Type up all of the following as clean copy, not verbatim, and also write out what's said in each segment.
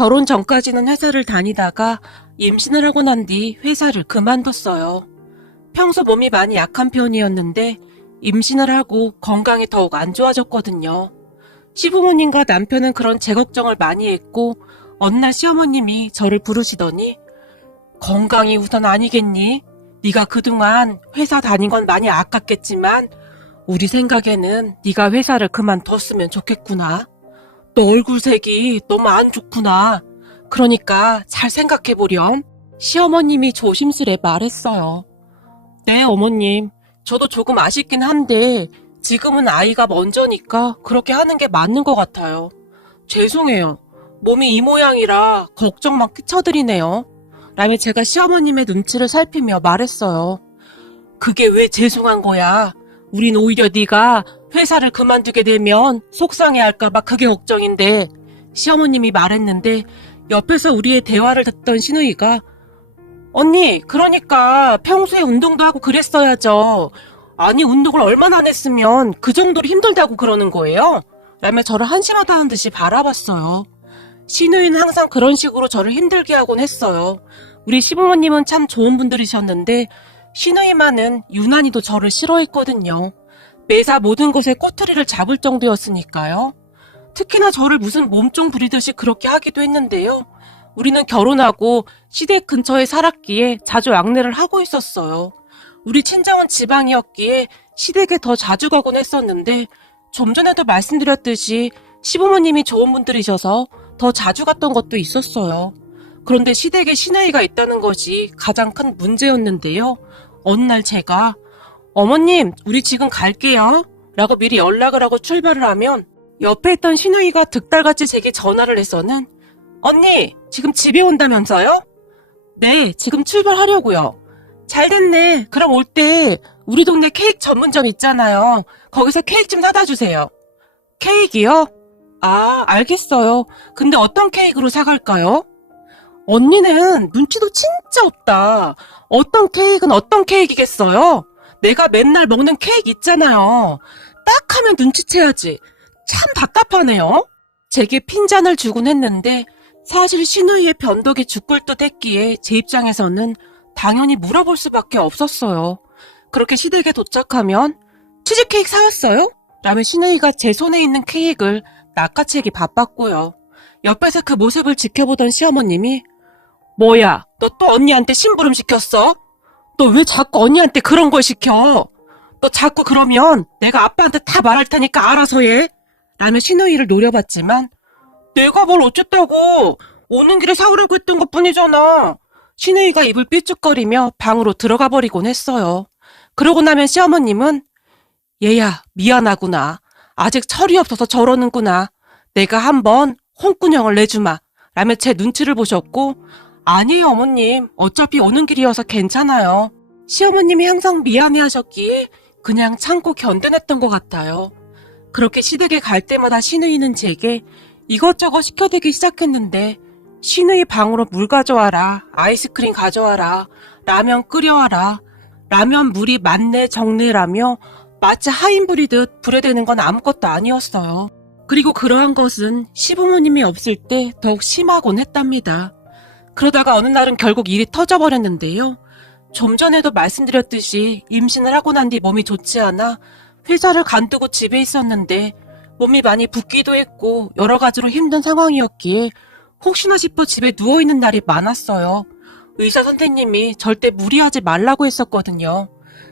결혼 전까지는 회사를 다니다가 임신을 하고 난 뒤 회사를 그만뒀어요. 평소 몸이 많이 약한 편이었는데 임신을 하고 건강이 더욱 안 좋아졌거든요. 시부모님과 남편은 그런 제 걱정을 많이 했고 어느 날 시어머님이 저를 부르시더니 건강이 우선 아니겠니? 네가 그동안 회사 다닌 건 많이 아깝겠지만 우리 생각에는 네가 회사를 그만뒀으면 좋겠구나. 너 얼굴색이 너무 안 좋구나. 그러니까 잘 생각해보렴. 시어머님이 조심스레 말했어요. 네, 어머님. 저도 조금 아쉽긴 한데 지금은 아이가 먼저니까 그렇게 하는 게 맞는 것 같아요. 죄송해요. 몸이 이 모양이라 걱정만 끼쳐드리네요. 라며 제가 시어머님의 눈치를 살피며 말했어요. 그게 왜 죄송한 거야? 우린 오히려 네가 회사를 그만두게 되면 속상해할까봐 그게 걱정인데 시어머님이 말했는데 옆에서 우리의 대화를 듣던 시누이가 언니 그러니까 평소에 운동도 하고 그랬어야죠. 아니 운동을 얼마나 안 했으면 그 정도로 힘들다고 그러는 거예요? 라며 저를 한심하다는 듯이 바라봤어요. 시누이는 항상 그런 식으로 저를 힘들게 하곤 했어요. 우리 시부모님은 참 좋은 분들이셨는데 시누이만은 유난히도 저를 싫어했거든요. 매사 모든 것에 꼬투리를 잡을 정도였으니까요. 특히나 저를 무슨 몸종 부리듯이 그렇게 하기도 했는데요. 우리는 결혼하고 시댁 근처에 살았기에 자주 왕래를 하고 있었어요. 우리 친정은 지방이었기에 시댁에 더 자주 가곤 했었는데 좀 전에도 말씀드렸듯이 시부모님이 좋은 분들이셔서 더 자주 갔던 것도 있었어요. 그런데 시댁에 시누이가 있다는 것이 가장 큰 문제였는데요. 어느 날 제가 어머님 우리 지금 갈게요 라고 미리 연락을 하고 출발을 하면 옆에 있던 시누이가 득달같이 제게 전화를 해서는 언니 지금 집에 온다면서요? 네 지금 출발하려고요. 잘됐네. 그럼 올 때 우리 동네 케이크 전문점 있잖아요. 거기서 케이크 좀 사다 주세요. 케이크요? 아 알겠어요. 근데 어떤 케이크로 사갈까요? 언니는 눈치도 진짜 없다. 어떤 케이크는 어떤 케이크이겠어요? 내가 맨날 먹는 케이크 있잖아요. 딱 하면 눈치채야지. 참 답답하네요. 제게 핀잔을 주곤 했는데 사실 시누이의 변덕이 죽을 듯 했기에 제 입장에서는 당연히 물어볼 수밖에 없었어요. 그렇게 시댁에 도착하면 치즈케이크 사왔어요? 라며 시누이가 제 손에 있는 케이크를 낚아채기 바빴고요. 옆에서 그 모습을 지켜보던 시어머님이 뭐야, 너 또 언니한테 심부름 시켰어? 너 왜 자꾸 언니한테 그런 걸 시켜? 너 자꾸 그러면 내가 아빠한테 다 말할 테니까 알아서 해. 라며 시누이를 노려봤지만 내가 뭘 어쨌다고 오는 길에 사오라고 했던 것뿐이잖아. 시누이가 입을 삐죽거리며 방으로 들어가 버리곤 했어요. 그러고 나면 시어머님은 얘야 미안하구나. 아직 철이 없어서 저러는구나. 내가 한번 홍군형을 내주마. 라며 제 눈치를 보셨고 아니에요 어머님. 어차피 오는 길이어서 괜찮아요. 시어머님이 항상 미안해하셨기에 그냥 참고 견뎌냈던 것 같아요. 그렇게 시댁에 갈 때마다 시누이는 제게 이것저것 시켜대기 시작했는데 시누이 방으로 물 가져와라, 아이스크림 가져와라, 라면 끓여와라, 라면 물이 많네 적네라며 마치 하인 부리듯 부려대는 건 아무것도 아니었어요. 그리고 그러한 것은 시부모님이 없을 때 더욱 심하곤 했답니다. 그러다가 어느 날은 결국 일이 터져버렸는데요. 좀 전에도 말씀드렸듯이 임신을 하고 난 뒤 몸이 좋지 않아 회사를 간두고 집에 있었는데 몸이 많이 붓기도 했고 여러 가지로 힘든 상황이었기에 혹시나 싶어 집에 누워있는 날이 많았어요. 의사 선생님이 절대 무리하지 말라고 했었거든요.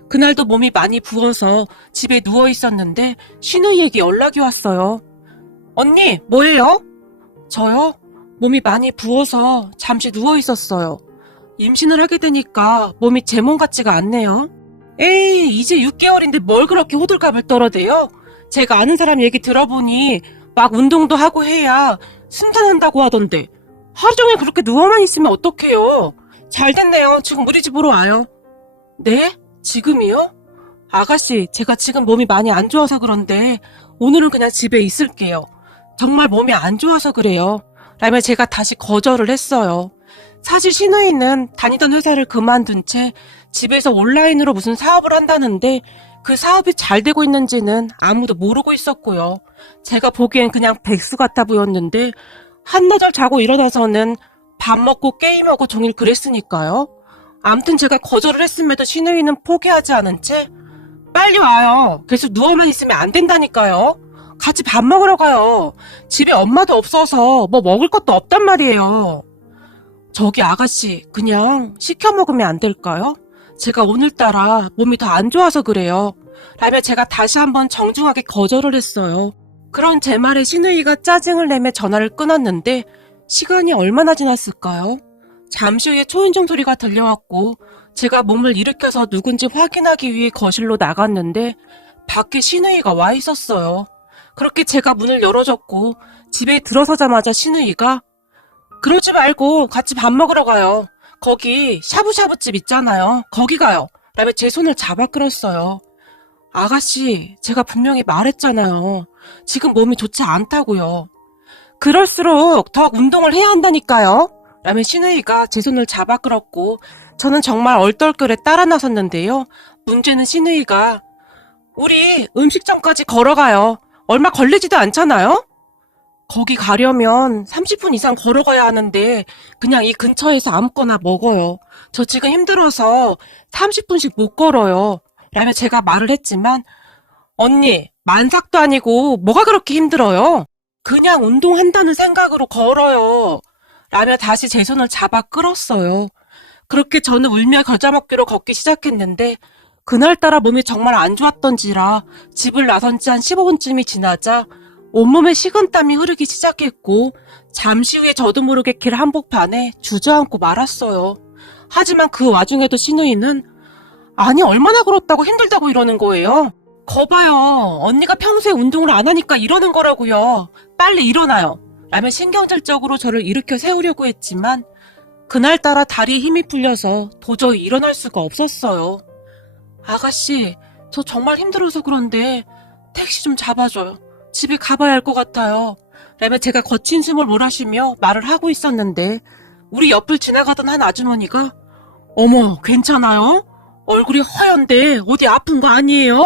그날도 몸이 많이 부어서 집에 누워있었는데 시누이에게 연락이 왔어요. 언니 뭐예요? 저요? 몸이 많이 부어서 잠시 누워있었어요. 임신을 하게 되니까 몸이 제 몸 같지가 않네요. 에이 이제 6개월인데 뭘 그렇게 호들갑을 떨어대요? 제가 아는 사람 얘기 들어보니 막 운동도 하고 해야 순산한다고 하던데 하루 종일 그렇게 누워만 있으면 어떡해요? 잘됐네요. 지금 우리 집으로 와요. 네? 지금이요? 아가씨 제가 지금 몸이 많이 안 좋아서 그런데 오늘은 그냥 집에 있을게요. 정말 몸이 안 좋아서 그래요. 라며 제가 다시 거절을 했어요. 사실 시누이는 다니던 회사를 그만둔 채 집에서 온라인으로 무슨 사업을 한다는데 그 사업이 잘 되고 있는지는 아무도 모르고 있었고요. 제가 보기엔 그냥 백수 같아 보였는데 한나절 자고 일어나서는 밥 먹고 게임하고 종일 그랬으니까요. 암튼 제가 거절을 했음에도 신우이는 포기하지 않은 채 빨리 와요. 계속 누워만 있으면 안 된다니까요. 같이 밥 먹으러 가요. 집에 엄마도 없어서 뭐 먹을 것도 없단 말이에요. 저기 아가씨, 그냥 시켜 먹으면 안 될까요? 제가 오늘따라 몸이 더 안 좋아서 그래요. 라며 제가 다시 한번 정중하게 거절을 했어요. 그런 제 말에 신우이가 짜증을 내며 전화를 끊었는데 시간이 얼마나 지났을까요? 잠시 후에 초인종 소리가 들려왔고 제가 몸을 일으켜서 누군지 확인하기 위해 거실로 나갔는데 밖에 신우이가 와 있었어요. 그렇게 제가 문을 열어줬고 집에 들어서자마자 신우이가 그러지 말고 같이 밥 먹으러 가요. 거기 샤브샤브집 있잖아요. 거기 가요. 라며 제 손을 잡아 끌었어요. 아가씨, 제가 분명히 말했잖아요. 지금 몸이 좋지 않다고요. 그럴수록 더 운동을 해야 한다니까요. 라며 신우이가 제 손을 잡아 끌었고 저는 정말 얼떨결에 따라 나섰는데요. 문제는 신우이가 우리 음식점까지 걸어가요. 얼마 걸리지도 않잖아요? 거기 가려면 30분 이상 걸어가야 하는데 그냥 이 근처에서 아무거나 먹어요. 저 지금 힘들어서 30분씩 못 걸어요. 라며 제가 말을 했지만 언니, 만삭도 아니고 뭐가 그렇게 힘들어요? 그냥 운동한다는 생각으로 걸어요. 라며 다시 제 손을 잡아 끌었어요. 그렇게 저는 울며 겨자 먹기로 걷기 시작했는데 그날따라 몸이 정말 안 좋았던지라 집을 나선 지 한 15분쯤이 지나자 온몸에 식은땀이 흐르기 시작했고 잠시 후에 저도 모르게 길 한복판에 주저앉고 말았어요. 하지만 그 와중에도 신우이는 아니 얼마나 걸었다고 힘들다고 이러는 거예요. 거봐요. 언니가 평소에 운동을 안 하니까 이러는 거라고요. 빨리 일어나요. 라며 신경질적으로 저를 일으켜 세우려고 했지만 그날따라 다리에 힘이 풀려서 도저히 일어날 수가 없었어요. 아가씨, 저 정말 힘들어서 그런데 택시 좀 잡아줘요. 집에 가봐야 할 것 같아요. 라며 제가 거친 숨을 몰아쉬며 말을 하고 있었는데 우리 옆을 지나가던 한 아주머니가 어머, 괜찮아요? 얼굴이 허연데 어디 아픈 거 아니에요?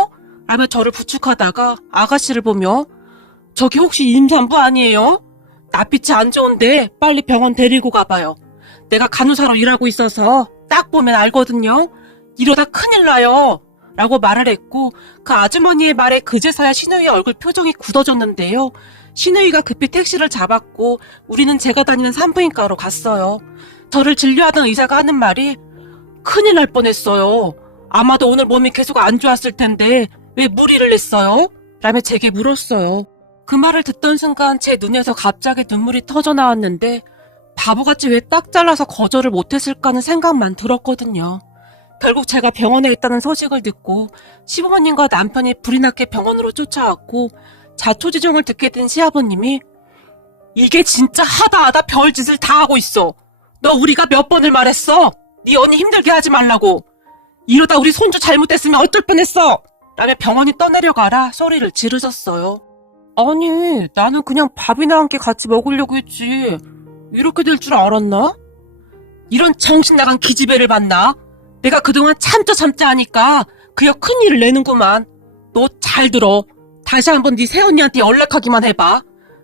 라며 저를 부축하다가 아가씨를 보며 저기 혹시 임산부 아니에요? 낯빛이 안 좋은데 빨리 병원 데리고 가봐요. 내가 간호사로 일하고 있어서 딱 보면 알거든요. 이러다 큰일 나요. 라고 말을 했고 그 아주머니의 말에 그제서야 신우이의 얼굴 표정이 굳어졌는데요. 신우이가 급히 택시를 잡았고 우리는 제가 다니는 산부인과로 갔어요. 저를 진료하던 의사가 하는 말이 큰일 날 뻔했어요. 아마도 오늘 몸이 계속 안 좋았을 텐데 왜 무리를 했어요? 라며 제게 물었어요. 그 말을 듣던 순간 제 눈에서 갑자기 눈물이 터져 나왔는데 바보같이 왜 딱 잘라서 거절을 못했을까 하는 생각만 들었거든요. 결국 제가 병원에 있다는 소식을 듣고 시부모님과 남편이 불이 나게 병원으로 쫓아왔고 자초지종을 듣게 된 시아버님이 이게 진짜 하다 별짓을 다 하고 있어. 너 우리가 몇 번을 말했어. 네 언니 힘들게 하지 말라고. 이러다 우리 손주 잘못됐으면 어쩔 뻔했어. 라며 병원이 떠내려가라 소리를 지르셨어요. 아니, 나는 그냥 밥이나 함께 같이 먹으려고 했지. 이렇게 될 줄 알았나? 이런 정신 나간 기집애를 봤나? 내가 그동안 참자 하니까 그여 큰일을 내는구만. 너 잘 들어. 다시 한번 네 새언니한테 연락하기만 해봐.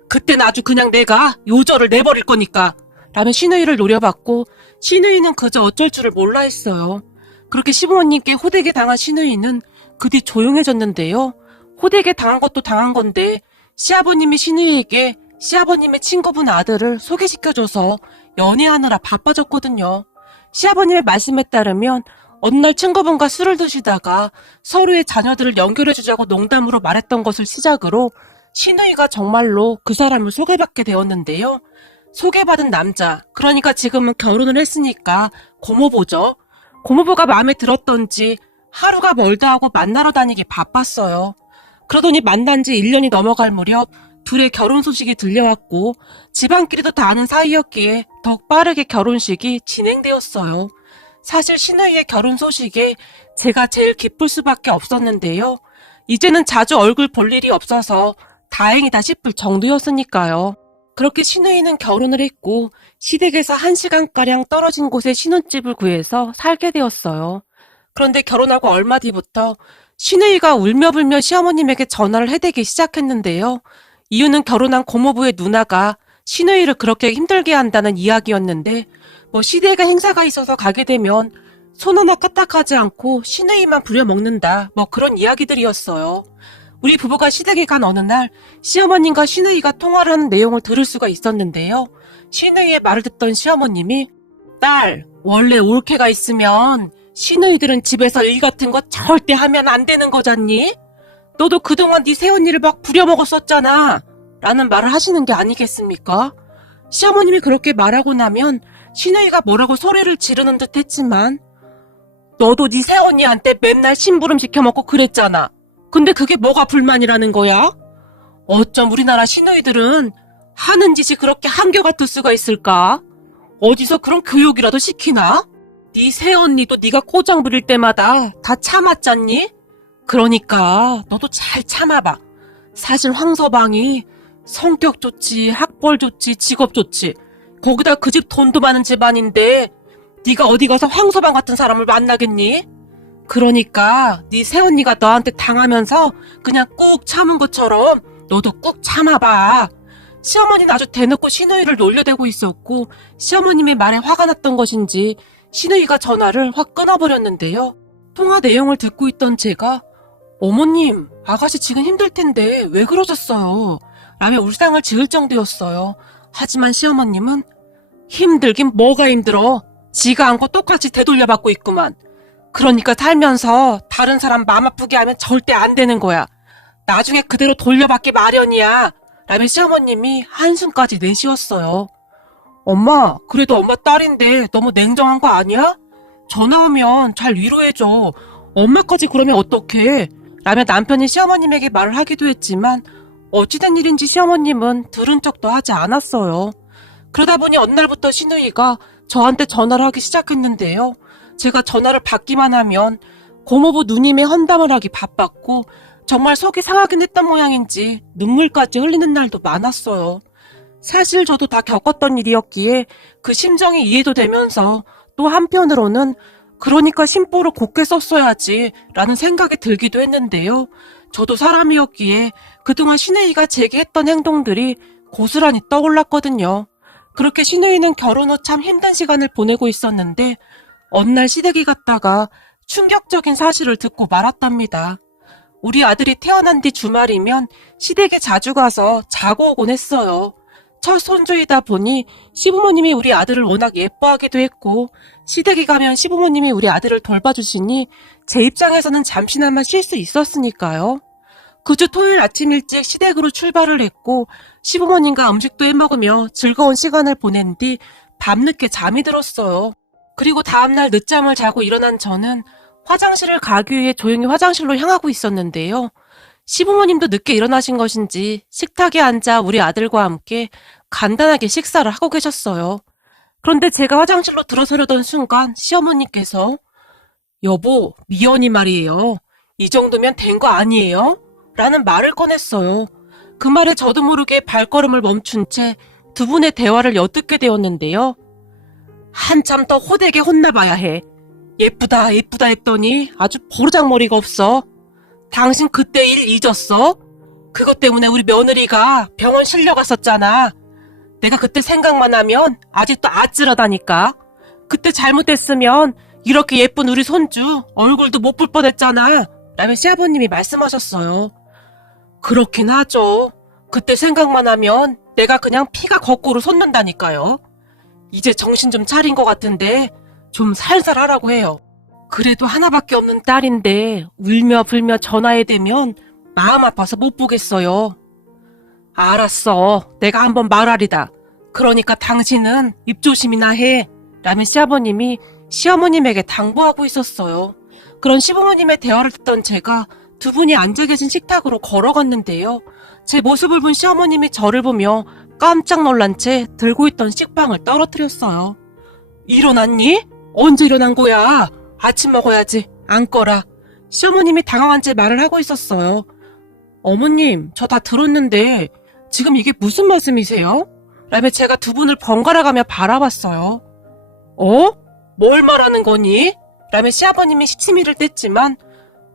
그땐 아주 그냥 내가 요절을 내버릴 거니까. 라며 신우이를 노려봤고 신우이는 그저 어쩔 줄을 몰라 했어요. 그렇게 시부모님께 호되게 당한 신우이는 그 뒤 조용해졌는데요. 호되게 당한 것도 당한 건데 시아버님이 신우이에게 시아버님의 친구분 아들을 소개시켜줘서 연애하느라 바빠졌거든요. 시아버님의 말씀에 따르면 어느 날 친구분과 술을 드시다가 서로의 자녀들을 연결해주자고 농담으로 말했던 것을 시작으로 신우이가 정말로 그 사람을 소개받게 되었는데요. 소개받은 남자, 그러니까 지금은 결혼을 했으니까 고모부죠. 고모부가 마음에 들었던지 하루가 멀다 하고 만나러 다니기 바빴어요. 그러더니 만난 지 1년이 넘어갈 무렵 둘의 결혼 소식이 들려왔고 집안끼리도 다 아는 사이였기에 더욱 빠르게 결혼식이 진행되었어요. 사실 신우이의 결혼 소식에 제가 제일 기쁠 수밖에 없었는데요. 이제는 자주 얼굴 볼 일이 없어서 다행이다 싶을 정도였으니까요. 그렇게 신우이는 결혼을 했고 시댁에서 1시간가량 떨어진 곳에 신혼집을 구해서 살게 되었어요. 그런데 결혼하고 얼마 뒤부터 신우이가 울며불며 시어머님에게 전화를 해대기 시작했는데요. 이유는 결혼한 고모부의 누나가 시누이를 그렇게 힘들게 한다는 이야기였는데 뭐 시댁에 행사가 있어서 가게 되면 손 하나 까딱하지 않고 시누이만 부려먹는다 뭐 그런 이야기들이었어요. 우리 부부가 시댁에 간 어느 날 시어머님과 시누이가 통화를 하는 내용을 들을 수가 있었는데요. 시누이의 말을 듣던 시어머님이 딸, 원래 올케가 있으면 시누이들은 집에서 일 같은 거 절대 하면 안 되는 거잖니? 너도 그동안 네 새언니를 막 부려먹었었잖아 라는 말을 하시는 게 아니겠습니까? 시어머님이 그렇게 말하고 나면 시누이가 뭐라고 소리를 지르는 듯 했지만 너도 네 새언니한테 맨날 심부름 시켜먹고 그랬잖아. 근데 그게 뭐가 불만이라는 거야? 어쩜 우리나라 시누이들은 하는 짓이 그렇게 한결같을 수가 있을까? 어디서 그런 교육이라도 시키나? 네 새언니도 네가 꼬장 부릴 때마다 다 참았잖니? 그러니까 너도 잘 참아봐. 사실 황서방이 성격 좋지, 학벌 좋지, 직업 좋지. 거기다 그 집 돈도 많은 집안인데 네가 어디 가서 황서방 같은 사람을 만나겠니? 그러니까 네 새언니가 너한테 당하면서 그냥 꾹 참은 것처럼 너도 꾹 참아봐. 시어머니는 아주 대놓고 시누이를 놀려대고 있었고 시어머님의 말에 화가 났던 것인지 시누이가 전화를 확 끊어버렸는데요. 통화 내용을 듣고 있던 제가 어머님, 아가씨 지금 힘들 텐데 왜 그러셨어요? 라며 울상을 지을 정도였어요. 하지만 시어머님은 힘들긴 뭐가 힘들어. 지가 한 거 똑같이 되돌려받고 있구만. 그러니까 살면서 다른 사람 마음 아프게 하면 절대 안 되는 거야. 나중에 그대로 돌려받기 마련이야. 라며 시어머님이 한숨까지 내쉬었어요. 엄마, 그래도 엄마 딸인데 너무 냉정한 거 아니야? 전화하면 잘 위로해줘. 엄마까지 그러면 어떡해? 라며 남편이 시어머님에게 말을 하기도 했지만 어찌된 일인지 시어머님은 들은 척도 하지 않았어요. 그러다 보니 어느 날부터 시누이가 저한테 전화를 하기 시작했는데요. 제가 전화를 받기만 하면 고모부 누님의 헌담을 하기 바빴고 정말 속이 상하긴 했던 모양인지 눈물까지 흘리는 날도 많았어요. 사실 저도 다 겪었던 일이었기에 그 심정이 이해도 되면서 또 한편으로는 그러니까 심보를 곱게 썼어야지 라는 생각이 들기도 했는데요. 저도 사람이었기에 그동안 시누이가 제게 했던 행동들이 고스란히 떠올랐거든요. 그렇게 시누이는 결혼 후 참 힘든 시간을 보내고 있었는데 어느 날 시댁에 갔다가 충격적인 사실을 듣고 말았답니다. 우리 아들이 태어난 뒤 주말이면 시댁에 자주 가서 자고 오곤 했어요. 첫 손주이다 보니 시부모님이 우리 아들을 워낙 예뻐하기도 했고 시댁에 가면 시부모님이 우리 아들을 돌봐주시니 제 입장에서는 잠시나마 쉴 수 있었으니까요. 그 주 토요일 아침 일찍 시댁으로 출발을 했고 시부모님과 음식도 해먹으며 즐거운 시간을 보낸 뒤 밤늦게 잠이 들었어요. 그리고 다음날 늦잠을 자고 일어난 저는 화장실을 가기 위해 조용히 화장실로 향하고 있었는데요. 시부모님도 늦게 일어나신 것인지 식탁에 앉아 우리 아들과 함께 간단하게 식사를 하고 계셨어요. 그런데 제가 화장실로 들어서려던 순간 시어머니께서 여보, 미연이 말이에요. 이 정도면 된 거 아니에요? 라는 말을 꺼냈어요. 그 말에 저도 모르게 발걸음을 멈춘 채 두 분의 대화를 엿듣게 되었는데요. 한참 더 호되게 혼나봐야 해. 예쁘다 예쁘다 했더니 아주 버르장머리가 없어. 당신 그때 일 잊었어? 그것 때문에 우리 며느리가 병원 실려갔었잖아. 내가 그때 생각만 하면 아직도 아찔하다니까. 그때 잘못했으면 이렇게 예쁜 우리 손주 얼굴도 못 볼 뻔했잖아. 라며 시아버님이 말씀하셨어요. 그렇긴 하죠. 그때 생각만 하면 내가 그냥 피가 거꾸로 솟는다니까요. 이제 정신 좀 차린 것 같은데 좀 살살 하라고 해요. 그래도 하나밖에 없는 딸인데 울며 불며 전화해 대면 마음 아파서 못 보겠어요. 알았어. 내가 한번 말하리다. 그러니까 당신은 입조심이나 해. 라며 시아버님이 시어머님에게 당부하고 있었어요. 그런 시부모님의 대화를 듣던 제가 두 분이 앉아 계신 식탁으로 걸어갔는데요. 제 모습을 본 시어머님이 저를 보며 깜짝 놀란 채 들고 있던 식빵을 떨어뜨렸어요. 일어났니? 언제 일어난 거야? 아침 먹어야지. 앉거라. 시어머님이 당황한 채 말을 하고 있었어요. 어머님, 저 다 들었는데 지금 이게 무슨 말씀이세요? 라며 제가 두 분을 번갈아가며 바라봤어요. 어? 뭘 말하는 거니? 라며 시아버님이 시치미를 뗐지만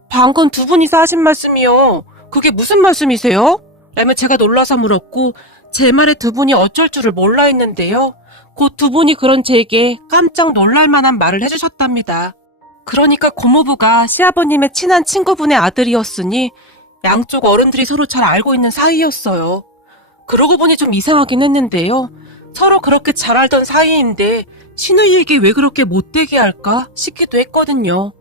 방금 두 분이서 하신 말씀이요. 그게 무슨 말씀이세요? 라며 제가 놀라서 물었고 제 말에 두 분이 어쩔 줄을 몰라 했는데요. 곧 두 분이 그런 제게 깜짝 놀랄 만한 말을 해주셨답니다. 그러니까 고모부가 시아버님의 친한 친구분의 아들이었으니 양쪽 어른들이 서로 잘 알고 있는 사이였어요. 그러고 보니 좀 이상하긴 했는데요. 서로 그렇게 잘 알던 사이인데 시누이에게 왜 그렇게 못되게 할까 싶기도 했거든요.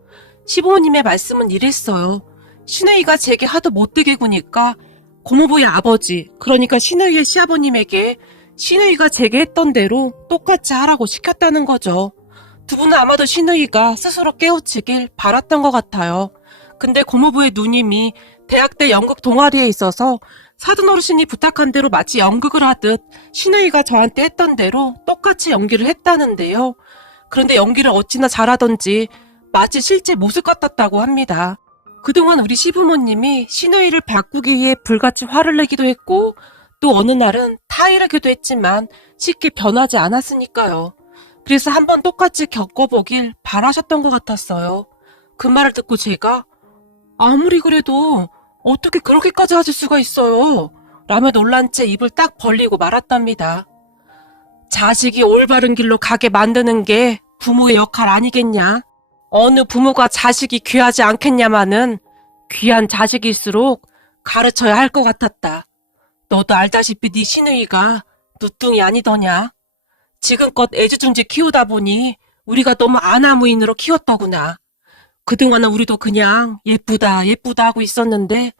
시부모님의 말씀은 이랬어요. 시누이가 제게 하도 못되게 구니까 고모부의 아버지, 그러니까 시누이의 시아버님에게 시누이가 제게 했던 대로 똑같이 하라고 시켰다는 거죠. 두 분은 아마도 시누이가 스스로 깨우치길 바랐던 것 같아요. 근데 고모부의 누님이 대학 때 연극 동아리에 있어서 사돈 어르신이 부탁한 대로 마치 연극을 하듯 시누이가 저한테 했던 대로 똑같이 연기를 했다는데요. 그런데 연기를 어찌나 잘하던지 마치 실제 모습 같았다고 합니다. 그동안 우리 시부모님이 시누이를 바꾸기 위해 불같이 화를 내기도 했고 또 어느 날은 타이르기도 했지만 쉽게 변하지 않았으니까요. 그래서 한번 똑같이 겪어보길 바라셨던 것 같았어요. 그 말을 듣고 제가 아무리 그래도 어떻게 그렇게까지 하실 수가 있어요? 라며 놀란 채 입을 딱 벌리고 말았답니다. 자식이 올바른 길로 가게 만드는 게 부모의 역할 아니겠냐? 어느 부모가 자식이 귀하지 않겠냐마는 귀한 자식일수록 가르쳐야 할 것 같았다. 너도 알다시피 네 시누이가 누뚱이 아니더냐? 지금껏 애지중지 키우다 보니 우리가 너무 아나무인으로 키웠더구나. 그동안은 우리도 그냥 예쁘다 예쁘다 하고 있었는데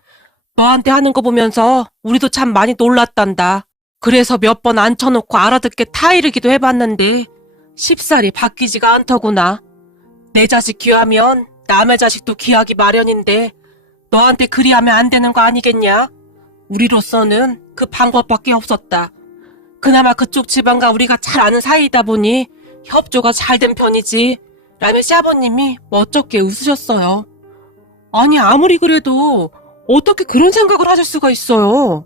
너한테 하는 거 보면서 우리도 참 많이 놀랐단다. 그래서 몇 번 앉혀놓고 알아듣게 타이르기도 해봤는데 쉽사리 바뀌지가 않더구나. 내 자식 귀하면 남의 자식도 귀하기 마련인데 너한테 그리하면 안 되는 거 아니겠냐? 우리로서는 그 방법밖에 없었다. 그나마 그쪽 지방과 우리가 잘 아는 사이이다 보니 협조가 잘 된 편이지. 라며 시아버님이 멋쩍게 웃으셨어요. 아니 아무리 그래도 어떻게 그런 생각을 하실 수가 있어요?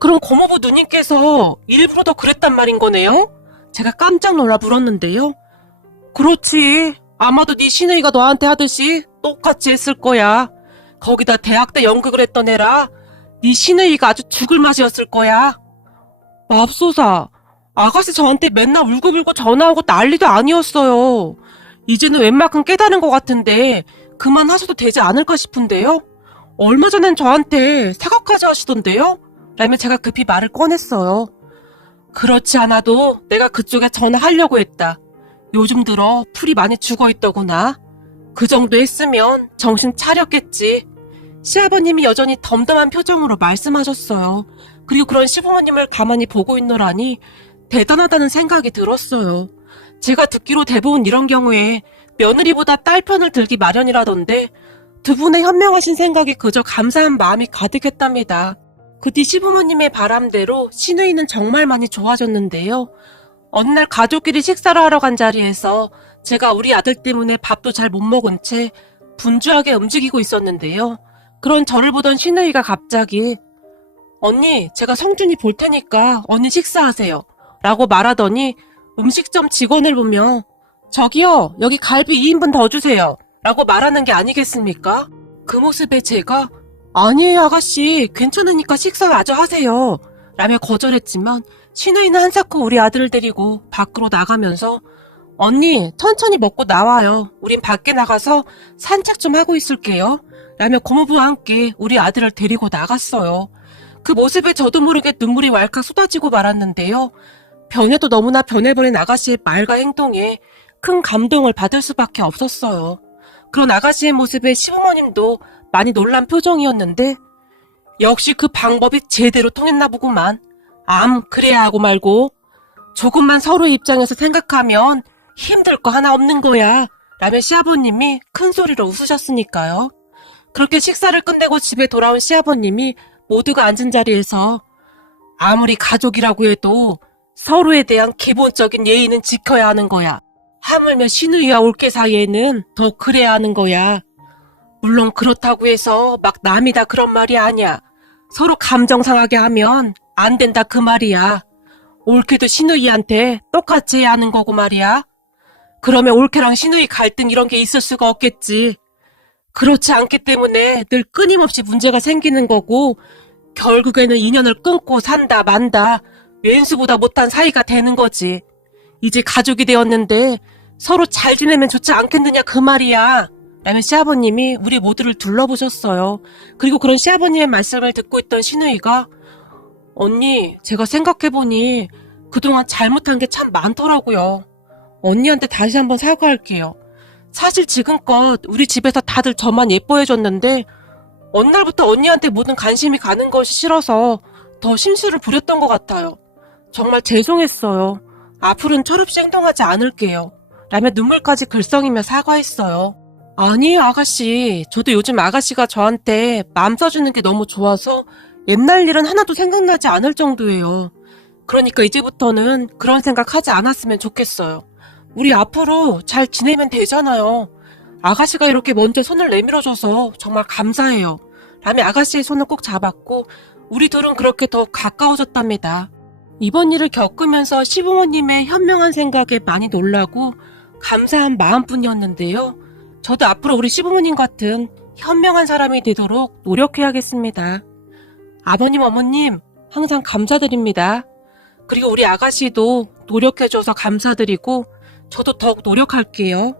그럼 고모부 누님께서 일부러 더 그랬단 말인 거네요? 제가 깜짝 놀라 물었는데요. 그렇지. 아마도 네 시누이가 너한테 하듯이 똑같이 했을 거야. 거기다 대학 때 연극을 했던 애라 네 시누이가 아주 죽을 맛이었을 거야. 맙소사, 아가씨 저한테 맨날 울고불고 전화오고 난리도 아니었어요. 이제는 웬만큼 깨달은 것 같은데 그만하셔도 되지 않을까 싶은데요. 얼마 전엔 저한테 사과까지 하시던데요. 라며 제가 급히 말을 꺼냈어요. 그렇지 않아도 내가 그쪽에 전화하려고 했다. 요즘 들어 풀이 많이 죽어있더구나. 그 정도 했으면 정신 차렸겠지. 시아버님이 여전히 덤덤한 표정으로 말씀하셨어요. 그리고 그런 시부모님을 가만히 보고 있노라니 대단하다는 생각이 들었어요. 제가 듣기로 대부분 이런 경우에 며느리보다 딸 편을 들기 마련이라던데 두 분의 현명하신 생각이 그저 감사한 마음이 가득했답니다. 그 뒤 시부모님의 바람대로 시누이는 정말 많이 좋아졌는데요. 어느 날 가족끼리 식사를 하러 간 자리에서 제가 우리 아들 때문에 밥도 잘 못 먹은 채 분주하게 움직이고 있었는데요. 그런 저를 보던 시누이가 갑자기 언니, 제가 성준이 볼 테니까 언니 식사하세요. 라고 말하더니 음식점 직원을 보며 저기요, 여기 갈비 2인분 더 주세요. 라고 말하는 게 아니겠습니까? 그 모습에 제가 아니에요 아가씨, 괜찮으니까 식사 마저 하세요. 라며 거절했지만 시누이는 한사코 우리 아들을 데리고 밖으로 나가면서 언니, 천천히 먹고 나와요. 우린 밖에 나가서 산책 좀 하고 있을게요. 라며 고모부와 함께 우리 아들을 데리고 나갔어요. 그 모습에 저도 모르게 눈물이 왈칵 쏟아지고 말았는데요. 변해도 너무나 변해버린 아가씨의 말과 행동에 큰 감동을 받을 수밖에 없었어요. 그런 아가씨의 모습에 시부모님도 많이 놀란 표정이었는데 역시 그 방법이 제대로 통했나 보구만. 그래야 하고 말고 조금만 서로의 입장에서 생각하면 힘들 거 하나 없는 거야. 라며 시아버님이 큰 소리로 웃으셨으니까요. 그렇게 식사를 끝내고 집에 돌아온 시아버님이 모두가 앉은 자리에서 아무리 가족이라고 해도 서로에 대한 기본적인 예의는 지켜야 하는 거야. 하물며 시누이와 올케 사이에는 더 그래야 하는 거야. 물론 그렇다고 해서 막 남이 다 그런 말이 아니야. 서로 감정 상하게 하면 안 된다 그 말이야. 올케도 시누이한테 똑같이 해야 하는 거고 말이야. 그러면 올케랑 시누이 갈등 이런 게 있을 수가 없겠지. 그렇지 않기 때문에 늘 끊임없이 문제가 생기는 거고 결국에는 인연을 끊고 산다 만다 왼수보다 못한 사이가 되는 거지. 이제 가족이 되었는데 서로 잘 지내면 좋지 않겠느냐 그 말이야. 라며 시아버님이 우리 모두를 둘러보셨어요. 그리고 그런 시아버님의 말씀을 듣고 있던 시누이가 언니, 제가 생각해보니 그동안 잘못한 게 참 많더라고요. 언니한테 다시 한번 사과할게요. 사실 지금껏 우리 집에서 다들 저만 예뻐해줬는데 어느 날부터 언니한테 모든 관심이 가는 것이 싫어서 더 심술을 부렸던 것 같아요. 정말 죄송했어요. 앞으로는 철없이 행동하지 않을게요. 라며 눈물까지 글썽이며 사과했어요. 아니에요, 아가씨. 저도 요즘 아가씨가 저한테 마음 써주는 게 너무 좋아서 옛날 일은 하나도 생각나지 않을 정도예요. 그러니까 이제부터는 그런 생각 하지 않았으면 좋겠어요. 우리 앞으로 잘 지내면 되잖아요. 아가씨가 이렇게 먼저 손을 내밀어줘서 정말 감사해요. 라며 아가씨의 손을 꼭 잡았고 우리 둘은 그렇게 더 가까워졌답니다. 이번 일을 겪으면서 시부모님의 현명한 생각에 많이 놀라고 감사한 마음뿐이었는데요. 저도 앞으로 우리 시부모님 같은 현명한 사람이 되도록 노력해야겠습니다. 아버님, 어머님 항상 감사드립니다. 그리고 우리 아가씨도 노력해줘서 감사드리고 저도 더욱 노력할게요.